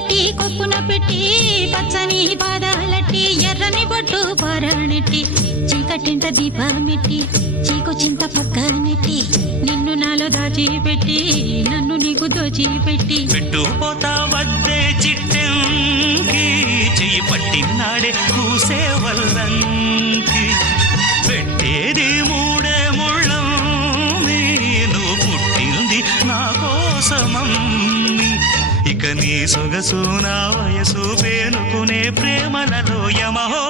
చుట్టి కొప్పున పెట్టి పచ్చని పాదాలట్టి ఎర్రని బొట్టు పారాణెట్టి చీకటింట దీపమెట్టి చీకు చింత పక్క నెట్టి నిన్ను నాలో దాచిపెట్టి నన్ను నీకు దోచిపెట్టి పెట్టుపోతా వద్దే చిట్టంకి చెయ్యి పట్టినాడే కూసే వల్లంకి పెట్టేది మూడే ముళ్ళం నువ్వు పుట్టింది నా కోసమమ్మి ఇక నీ సొగసు నా వయసు పేనుకునే ప్రేమలలో యమహో